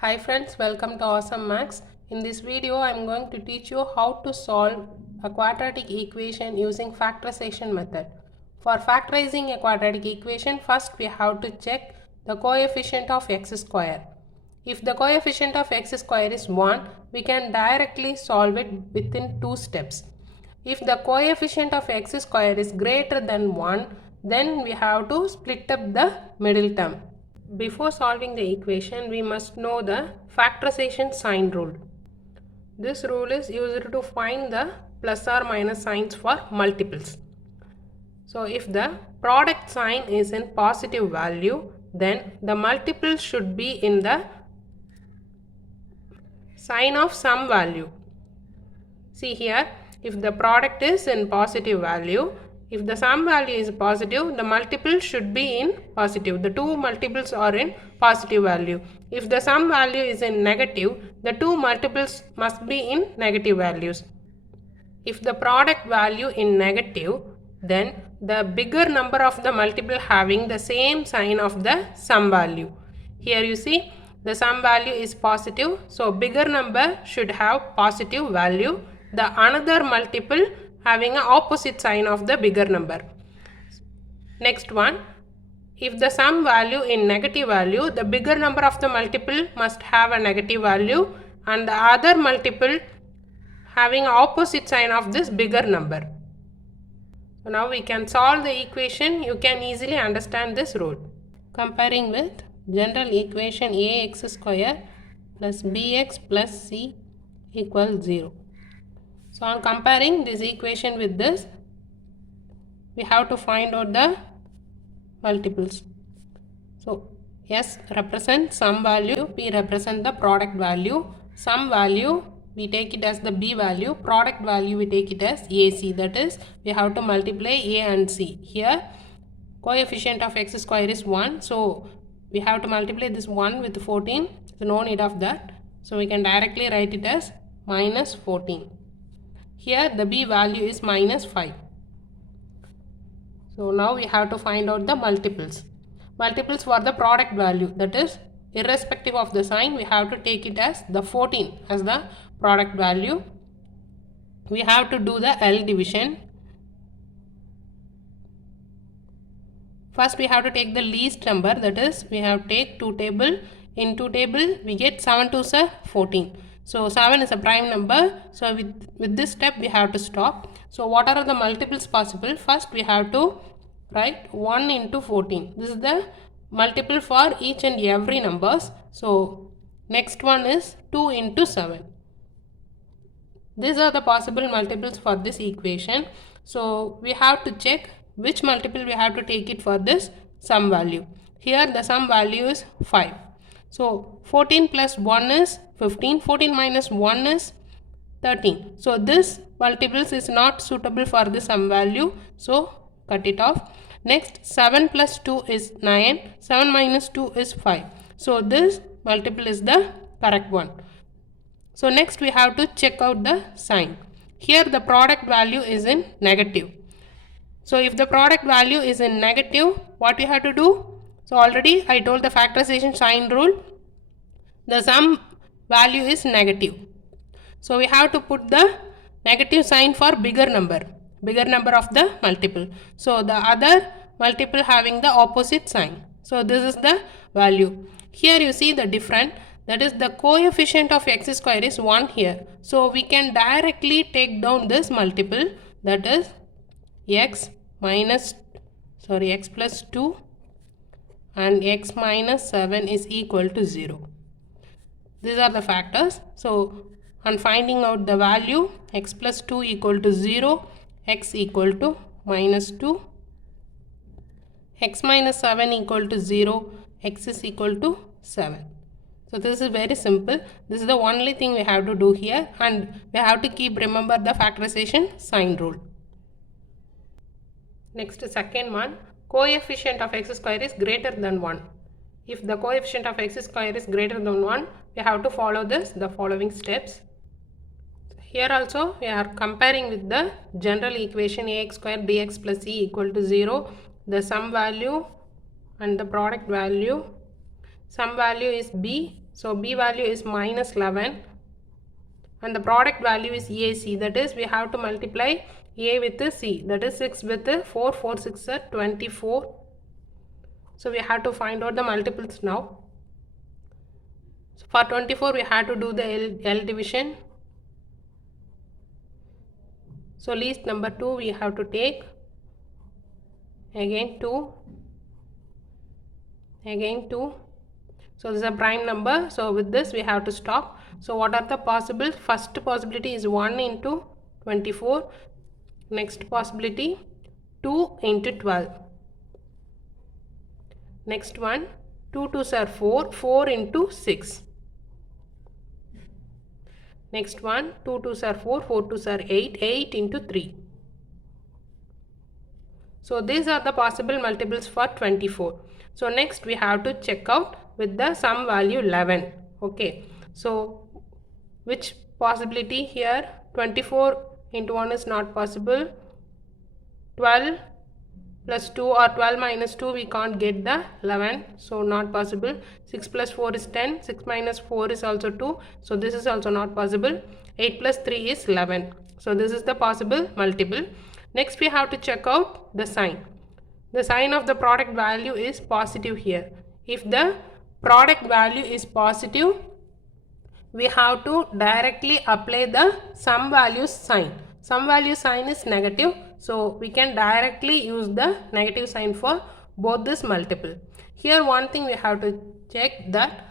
Hi friends, welcome to Awesome Max. In this video, I am going to teach you how to solve a quadratic equation using factorization method. For factorizing a quadratic equation, first we have to check the coefficient of x square. If the coefficient of x square is 1, we can directly solve it within 2 steps. If the coefficient of x square is greater than 1, then we have to split up the middle term. Before solving the equation, we must know the factorization sign rule. This rule is used to find the plus or minus signs for multiples. So if the product sign is in positive value, then the multiple should be in the sign of some value. See here, if the product is in positive value, if the sum value is positive, the multiple should be in positive. The two multiples are in positive value. If the sum value is in negative, the two multiples must be in negative values. If the product value in negative, then the bigger number of the multiple having the same sign of the sum value. Here you see the sum value is positive, so bigger number should have positive value. The another multiple having an opposite sign of the bigger number. Next one, if the sum value in negative value, the bigger number of the multiple must have a negative value and the other multiple having opposite sign of this bigger number. So now we can solve the equation. You can easily understand this rule. Comparing with general equation ax square plus bx plus c equals 0. So on comparing this equation with this, we have to find out the multiples. So S represents sum value, P represents the product value. Sum value we take it as the B value, product value we take it as AC, that is we have to multiply A and C. Here coefficient of x square is 1, so we have to multiply this 1 with 14, so no need of that. So we can directly write it as minus 14. Here the B value is minus 5. So now we have to find out the multiples. Multiples for the product value, that is irrespective of the sign, we have to take it as the 14 as the product value. We have to do the L division. First we have to take the least number, that is we have to take 2 table. In 2 table we get 7 2s are 14. So 7 is a prime number. So with this step we have to stop. So what are the multiples possible? First we have to write 1 into 14. This is the multiple for each and every numbers. So next one is 2 into 7. These are the possible multiples for this equation. So we have to check which multiple we have to take it for this sum value. Here the sum value is 5. So 14 plus 1 is 15. 14 minus 1 is 13. So this multiples is not suitable for the sum value. So cut it off. Next 7 plus 2 is 9. 7 minus 2 is 5. So this multiple is the correct one. So next we have to check out the sign. Here the product value is in negative. So if the product value is in negative, what we have to do? So already I told the factorization sign rule. The sum value is negative. So we have to put the negative sign for bigger number of the multiple. So the other multiple having the opposite sign. So this is the value. Here you see the difference, that is the coefficient of x square is 1 here. So we can directly take down this multiple, that is x plus 2 and x minus 7 is equal to 0. These are the factors. So on finding out the value, x plus 2 equal to 0, x equal to minus 2, x minus 7 equal to 0, x is equal to 7. So this is very simple. This is the only thing we have to do here, and we have to keep remember the factorization sign rule. Next, second one, coefficient of x square is greater than 1. If the coefficient of x square is greater than 1, we have to follow the following steps. Here also we are comparing with the general equation ax square bx plus c equal to 0. The sum value and the product value. Sum value is b, So B value is minus 11 and the product value is AC, that is we have to multiply A with the C, that is 6 with the 4, 4 6 are 24. So we have to find out the multiples now. So for 24 we have to do the L division. So least number 2 we have to take, again 2, again 2. So this is a prime number, so with this we have to stop. So what are the possible? First possibility is 1 into 24. Next possibility 2 into 12. Next one 2 2s are 4, 4 into 6. Next one 2 2s are 4, 4 2s are 8, 8 into 3. So these are the possible multiples for 24. So next we have to check out with the sum value 11. Okay. So which possibility here? 24 into 1 is not possible. 12 plus 2 or 12 minus 2 we can't get the 11. So not possible. 6 plus 4 is 10. 6 minus 4 is also 2. So this is also not possible. 8 plus 3 is 11. So this is the possible multiple. Next we have to check out the sign. The sign of the product value is positive here. If the product value is positive, we have to directly apply the sum value sign. Sum value sign is negative, so we can directly use the negative sign for both this multiple. Here one thing we have to check that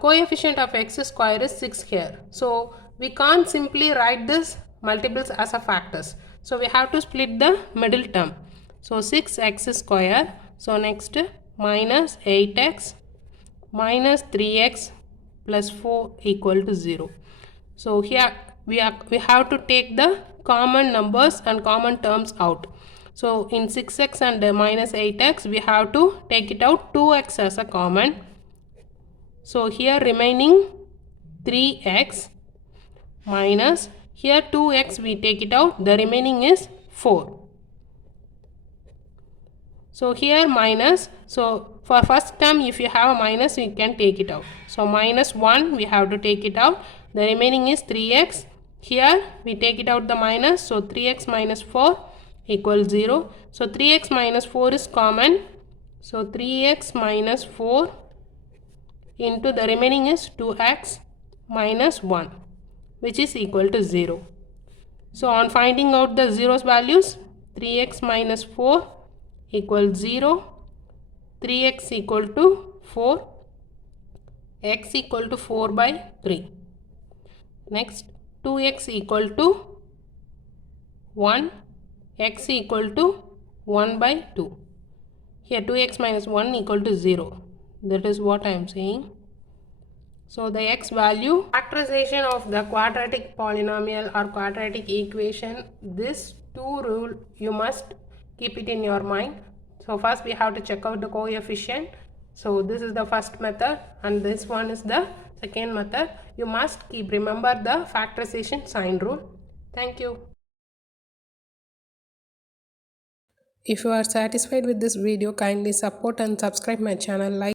coefficient of x square is 6 here. So we can't simply write this multiples as a factors. So we have to split the middle term. So 6x square. So next minus 8x minus 3x plus 4 equal to 0. So here we have to take the common numbers and common terms out. So in 6x and minus 8x we have to take it out 2x as a common. So here remaining 3x minus here 2x we take it out, the remaining is 4. So here minus, so for first term if you have a minus you can take it out. So minus 1 we have to take it out, the remaining is 3x. Here we take it out the minus, so 3x minus 4 equals 0. So 3x minus 4 is common. So 3x minus 4 into the remaining is 2x minus 1 which is equal to 0. So on finding out the zeros values, 3x minus 4 equals 0, 3x equal to 4, x equal to 4 by 3. Next 2x equal to 1, x equal to 1 by 2. Here 2x minus 1 equal to 0. That is what I am saying. So the x value, factorization of the quadratic polynomial or quadratic equation, this two rule you must keep it in your mind. So first we have to check out the coefficient. So this is the first method and this one is the second method. You must remember the factorization sign rule. Thank you. If you are satisfied with this video, kindly support and subscribe my channel. Like